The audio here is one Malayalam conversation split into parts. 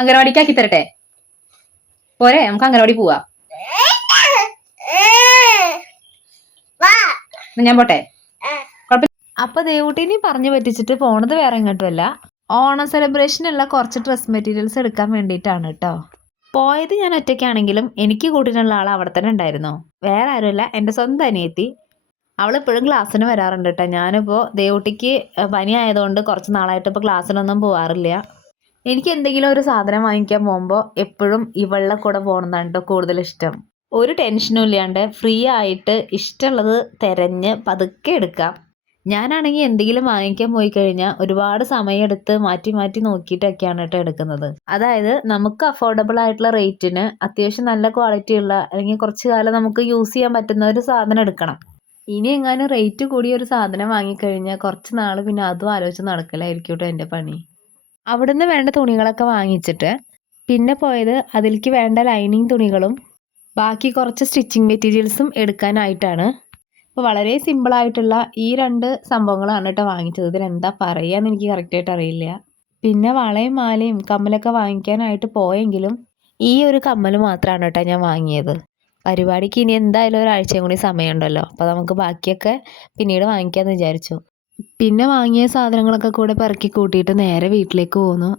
അംഗനവാടിക്കാക്കി തരട്ടെ? പോരെ, നമുക്ക് അംഗനവാടി പോവാ. ഞാൻ പോട്ടെ? അപ്പൊ ദേവൂട്ടിനെ പറഞ്ഞു പറ്റിച്ചിട്ട് പോണത് വേറെ എങ്ങോട്ടുമല്ല, ഓണം സെലിബ്രേഷനുള്ള കുറച്ച് ഡ്രസ് മെറ്റീരിയൽസ് എടുക്കാൻ വേണ്ടിയിട്ടാണ് കേട്ടോ. പോയത് ഞാൻ ഒറ്റയ്ക്കാണെങ്കിലും എനിക്ക് കൂട്ടിനുള്ള ആൾ അവിടെ തന്നെ ഉണ്ടായിരുന്നു. വേറെ ആരുമല്ല, എൻ്റെ സ്വന്തം അനിയത്തി. അവളിപ്പോഴും ക്ലാസ്സിന് വരാറുണ്ട് കേട്ടോ. ഞാനിപ്പോൾ ദേവൂട്ടിക്ക് പനി ആയതുകൊണ്ട് കുറച്ച് നാളായിട്ട് ഇപ്പോൾ ക്ലാസ്സിനൊന്നും പോകാറില്ല. എനിക്ക് എന്തെങ്കിലും ഒരു സാധനം വാങ്ങിക്കാൻ പോകുമ്പോൾ എപ്പോഴും ഇവളുടെ കൂടെ പോകണമെന്നാണ് കേട്ടോ കൂടുതൽ ഇഷ്ടം. ഒരു ടെൻഷനും ഇല്ലാണ്ട് ഫ്രീ ആയിട്ട് ഇഷ്ടമുള്ളത് തിരഞ്ഞ് പതുക്കെ എടുക്കാം. ഞാനാണെങ്കിൽ എന്തെങ്കിലും വാങ്ങിക്കാൻ പോയി കഴിഞ്ഞാൽ ഒരുപാട് സമയമെടുത്ത് മാറ്റി മാറ്റി നോക്കിയിട്ടൊക്കെയാണ് കേട്ടോ എടുക്കുന്നത്. അതായത് നമുക്ക് അഫോർഡബിൾ ആയിട്ടുള്ള റേറ്റിന് അത്യാവശ്യം നല്ല ക്വാളിറ്റി ഉള്ള, അല്ലെങ്കിൽ കുറച്ച് കാലം നമുക്ക് യൂസ് ചെയ്യാൻ പറ്റുന്ന ഒരു സാധനം എടുക്കണം. ഇനി എങ്ങാനും റേറ്റ് കൂടിയ ഒരു സാധനം വാങ്ങിക്കഴിഞ്ഞാൽ കുറച്ച് നാൾ പിന്നെ അതും ആലോചിച്ച് നടക്കലായിരിക്കും കേട്ടോ എൻ്റെ പണി. അവിടുന്ന് വേണ്ട തുണികളൊക്കെ വാങ്ങിച്ചിട്ട് പിന്നെ പോയത് അതിലേക്ക് വേണ്ട ലൈനിങ് തുണികളും ബാക്കി കുറച്ച് സ്റ്റിച്ചിങ് മെറ്റീരിയൽസും എടുക്കാനായിട്ടാണ്. അപ്പോൾ വളരെ സിമ്പിളായിട്ടുള്ള ഈ 2 സംഭവങ്ങളാണ് കേട്ടോ വാങ്ങിച്ചത്. ഇതിനെന്താ പറയുകയെന്ന് എനിക്ക് കറക്റ്റായിട്ട് അറിയില്ല. പിന്നെ വളയും മാലയും കമ്മലൊക്കെ വാങ്ങിക്കാനായിട്ട് പോയെങ്കിലും ഈ ഒരു കമ്മൽ മാത്രമാണ് കേട്ടോ ഞാൻ വാങ്ങിയത്. പരിപാടിക്ക് ഇനി എന്തായാലും ഒരാഴ്ചയും കൂടി സമയമുണ്ടല്ലോ, അപ്പോൾ നമുക്ക് ബാക്കിയൊക്കെ പിന്നീട് വാങ്ങിക്കാമെന്ന് വിചാരിച്ചു. പിന്നെ വാങ്ങിയ സാധനങ്ങളൊക്കെ കൂടെ പെറുക്കി കൂട്ടിയിട്ട് നേരെ വീട്ടിലേക്ക് പോന്നു.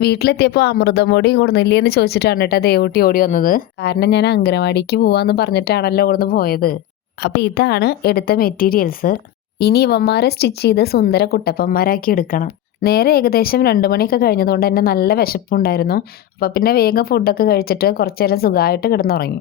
വീട്ടിലെത്തിയപ്പോൾ അമൃതം പൊടി കൊടുന്നില്ലേ എന്ന് ചോദിച്ചിട്ടാണ് കേട്ടോ ദേവൂട്ടി ഓടി വന്നത്. കാരണം ഞാൻ അംഗനവാടിക്ക് പോവാന്ന് പറഞ്ഞിട്ടാണല്ലോ ഇവിടുന്ന് പോയത്. അപ്പോൾ ഇതാണ് എടുത്ത മെറ്റീരിയൽസ്. ഇനി ഇവന്മാരെ സ്റ്റിച്ച് ചെയ്ത് സുന്ദര കുട്ടപ്പന്മാരാക്കി എടുക്കണം. നേരെ ഏകദേശം 2 മണിയൊക്കെ കഴിഞ്ഞതുകൊണ്ട് തന്നെ നല്ല വിശപ്പുണ്ടായിരുന്നു. അപ്പോൾ പിന്നെ വേഗം ഫുഡൊക്കെ കഴിച്ചിട്ട് കുറച്ച് നേരം സുഖമായിട്ട് കിടന്നുറങ്ങി.